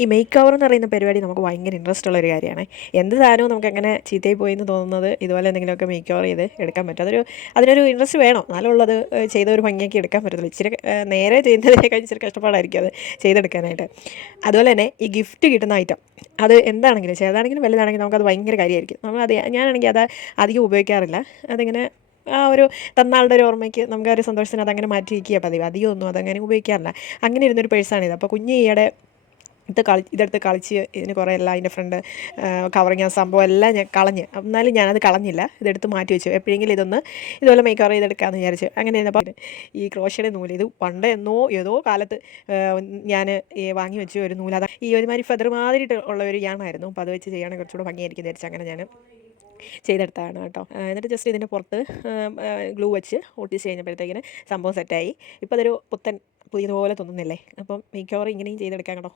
ഈ make over എന്ന് പറയുന്ന പരിപാടി നമുക്ക് ഭയങ്കര ഇൻട്രസ്റ്റ് ഉള്ള ഒരു കാര്യമാണ്. എന്ത് സാധനവും നമുക്ക് എങ്ങനെ ചീത്തയായി പോയി എന്ന് തോന്നുന്നത് ഇതുപോലെ എന്തെങ്കിലുമൊക്കെ മേക്ക് ഓവർ ചെയ്ത് എടുക്കാൻ പറ്റും. അതൊരു അതിനൊരു ഇൻട്രസ്റ്റ് വേണം. എന്നാലുള്ളത് ചെയ്ത ഒരു ഭംഗിയാക്കി എടുക്കാൻ പറ്റത്തുള്ളൂ. ഇച്ചിരി നേരെ ചെയ്യുന്നതിനേക്കാൾ ഇച്ചിരി കഷ്ടപ്പാടായിരിക്കും അത് ചെയ്തെടുക്കാനായിട്ട്. അതുപോലെ തന്നെ ഈ ഗിഫ്റ്റ് കിട്ടുന്ന ഐറ്റം അത് എന്താണെങ്കിലും ചെറുതാണെങ്കിലും വലുതാണെങ്കിലും നമുക്കത് ഭയങ്കര കാര്യമായിരിക്കും. നമ്മൾ അത് ഞാനാണെങ്കിൽ അത് അധികം ഉപയോഗിക്കാറില്ല. അതിങ്ങനെ ആ ഒരു തന്നാളുടെ ഒരു ഓർമ്മയ്ക്ക് നമുക്ക് ആ ഒരു സന്തോഷത്തിന് അതങ്ങനെ മാറ്റി വയ്ക്കുക പതിവ്. അധികമൊന്നും അതങ്ങനെ ഉപയോഗിക്കാറില്ല. അങ്ങനെ ഇരുന്നൊരു പേഴ്സാണിത് അപ്പോൾ കുഞ്ഞ് ഈയിടെ ഇത് കളി ഇതെടുത്ത് കളിച്ച് ഇതിന് കുറേ എല്ലാം അതിന്റെ ഫ്രണ്ട് കവറിങ് ആ സംഭവം എല്ലാം ഞാൻ കളഞ്ഞ്. എന്നാലും ഞാനത് കളഞ്ഞില്ല. ഇതെടുത്ത് മാറ്റി വെച്ചു. എപ്പോഴെങ്കിലും ഇതൊന്ന് ഇതുപോലെ മേക്ക് ഓവർ ചെയ്തെടുക്കാമെന്ന് വിചാരിച്ചു. അങ്ങനെ ഇരുന്നപ്പോൾ ഈ ക്രോഷയുടെ നൂൽ ഇത് പണ്ട് എന്നോ ഏതോ കാലത്ത് ഞാൻ വാങ്ങി വെച്ചു ഒരു നൂല. അതാ ഈ ഒരുമാതിരി ഫെദർ മാതിരിയിട്ട് ഉള്ള ഒരു യാണായിരുന്നു അപ്പോൾ അത് വെച്ച് ചെയ്യുകയാണെങ്കിൽ കുറച്ചുകൂടെ ഭംഗിയായിരിക്കും വിചാരിച്ചു അങ്ങനെ ഞാൻ ചെയ്തെടുത്താണ് കേട്ടോ. എന്നിട്ട് ജസ്റ്റ് ഇതിന്റെ പുറത്ത് ഗ്ലൂ വെച്ച് ഒട്ടിച്ച് കഴിഞ്ഞപ്പോഴത്തേക്കിന് സംഭവം സെറ്റായി ഇപ്പോൾ അതൊരു പുത്തൻ പുതിയതുപോലെ തോന്നുന്നില്ലേ? അപ്പം മിക്കവാറും ഇങ്ങനെയും ചെയ്തെടുക്കാം കേട്ടോ.